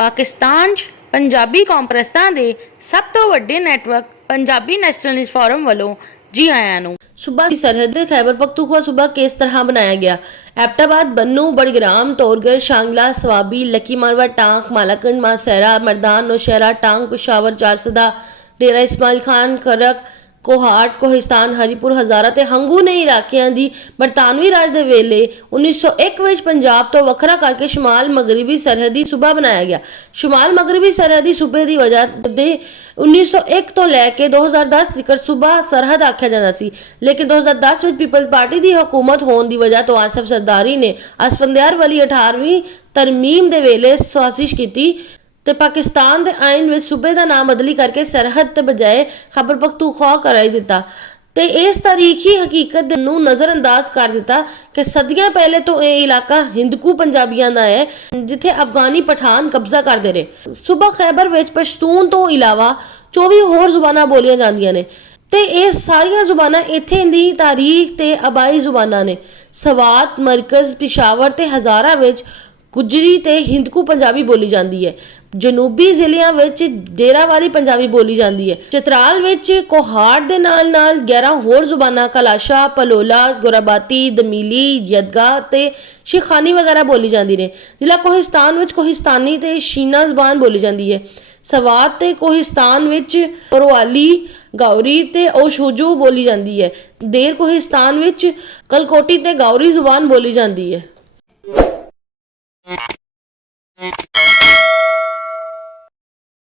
पाकिस्तान 'ਚ पंजाबी कॉन्फ्रेंसां ਦੇ ਸਭ ਤੋਂ ਵੱਡੇ ਨੈਟਵਰਕ पंजाबी नैशनलिस्ट फोरम ਵੱਲੋਂ जी आयां नूं। सूबा की सरहद खैबर पख्तूनख्वा सूबा किस तरह बनाया गया। एबटाबाद, बन्नू, बड़ग्राम, तोरगढ़, शांगला, स्वाबी, लकी मारवा, टांक, मालाकंड, मासैरा, मरदान, नौशहरा, टांग, पेशावर, चारसदा, डेरा इस्माइल खान, करक, कोहाट, कोहिस्तान, हरीपुर, हज़ारा ते हंगू ने इलाकिਆਂ ਦੀ ਬਰਤਾਨਵੀ ਰਾਜ ਦੇ ਵੇਲੇ 1901 ਵਿੱਚ ਪੰਜਾਬ ਤੋਂ ਵੱਖਰਾ ਕਰਕੇ ਸ਼ਮਾਲ ਮਗਰਬੀ ਸਰਹੱਦੀ ਸੂਬਾ ਬਣਾਇਆ ਗਿਆ। ਸ਼ਮਾਲ ਮਗਰਬੀ ਸਰਹੱਦੀ ਸੂਬੇ ਦੀ ਵਜ੍ਹਾ ਦੇ 1901 ਤੋਂ ਲੈ ਕੇ 2010 ਤੱਕ ਸੂਬਾ ਸਰਹੱਦ ਆਖਿਆ ਜਾਂਦਾ ਸੀ, ਲੇਕਿਨ 2010 ਵਿੱਚ ਪੀਪਲਜ਼ ਪਾਰਟੀ ਦੀ ਹਕੂਮਤ ਹੋਣ ਦੀ ਵਜ੍ਹਾ ਤੋਂ ਆਸਫ ਸਰਦਾਰੀ ਨੇ ਅਸਫੰਦਿਆਰ ਵਾਲੀ 18ਵੀਂ ਤਰਮੀਮ ਦੇ ਵੇਲੇ ਸਾਜ਼ਿਸ਼ ਕੀਤੀ ਤੇ ਪਾਕਿस्तान ਦੇ ਆਇਨ ਵਿੱਚ ਸੂਬੇ ਦਾ ਨਾਮ ਬਦਲੀ ਕਰਕੇ ਸਰਹੱਦ ਤੇ ਬਜਾਏ ਖੈਬਰ ਪਖਤੂਨਖਵਾ ਕਰਾਈ ਦਿੱਤਾ ਤੇ ਇਸ ਤਾਰੀਖੀ ਹਕੀਕਤ ਨੂੰ ਨਜ਼ਰਅੰਦਾਜ਼ ਕਰ ਦਿੱਤਾ ਕਿ ਸਦੀਆਂ ਪਹਿਲੇ ਤੋਂ ਇਹ ਇਲਾਕਾ ਹਿੰਦਕੂ ਪੰਜਾਬੀਆਂ ਦਾ ਹੈ, ਜਿੱਥੇ ਅਫਗਾਨੀ ਪਠਾਨ ਕਬਜ਼ਾ ਕਰਦੇ ਰਹੇ। ਸੂਬਾ ਖੈਬਰ ਵਿੱਚ ਪਸ਼ਤੂਨ ਤੋਂ ਇਲਾਵਾ 24 ਹੋਰ ਜ਼ੁਬਾਨਾਂ ਬੋਲੀਆਂ ਜਾਂਦੀਆਂ ਨੇ ਤੇ ਇਹ ਸਾਰੀਆਂ ਜ਼ੁਬਾਨਾਂ ਇੱਥੇ ਦੀ ਤਾਰੀਖ ਤੇ ਆਬਾਈ ਜ਼ੁਬਾਨਾਂ ਨੇ। ਸਵਾਤ, ਮਰਕਜ਼, ਪਿਸ਼ਾਵਰ ਤੇ ਹਜ਼ਾਰਾ ਵਿੱਚ ਗੁਜਰੀ ਤੇ ਹਿੰਦਕੂ ਪੰਜਾਬੀ ਬੋਲੀ ਜਾਂਦੀ ਹੈ। ਜਨੂਬੀ ਜ਼ਿਲ੍ਹਿਆਂ ਵਿੱਚ ਡੇਰਾਵਾਲੀ ਪੰਜਾਬੀ ਬੋਲੀ ਜਾਂਦੀ ਹੈ। ਚਤਰਾਲ ਵਿੱਚ ਕੋਹਾੜ ਦੇ ਨਾਲ 11 ਹੋਰ ਜ਼ੁਬਾਨਾਂ ਕਲਾਸ਼ਾ, ਪਲੋਲਾ, ਗੋਰਾਬਾਤੀ, ਦਮੀਲੀ, ਯਦਗਾ ਤੇ ਸ਼ਿਖਾਨੀ ਵਗੈਰਾ ਬੋਲੀ ਜਾਂਦੀ ਨੇ। ਜ਼ਿਲ੍ਹਾ ਕੋਹਿਸਤਾਨ ਵਿੱਚ ਕੋਹਿਸਤਾਨੀ ਤੇ ਸ਼ੀਨਾ ਜ਼ੁਬਾਨ ਬੋਲੀ ਜਾਂਦੀ ਹੈ। ਸਵਾਤ ਤੇ ਕੋਹਿਸਤਾਨ ਵਿੱਚ ਪਰਵਾਲੀ, ਗੌਰੀ ਤੇ ਔਸ਼ੂਜੂ ਬੋਲੀ ਜਾਂਦੀ ਹੈ। ਦੇਰ ਕੋਹਿਸਤਾਨ ਵਿੱਚ ਕਲਕੋਟੀ ਤੇ ਗੌਰੀ ਜ਼ੁਬਾਨ ਬੋਲੀ ਜਾਂਦੀ ਹੈ।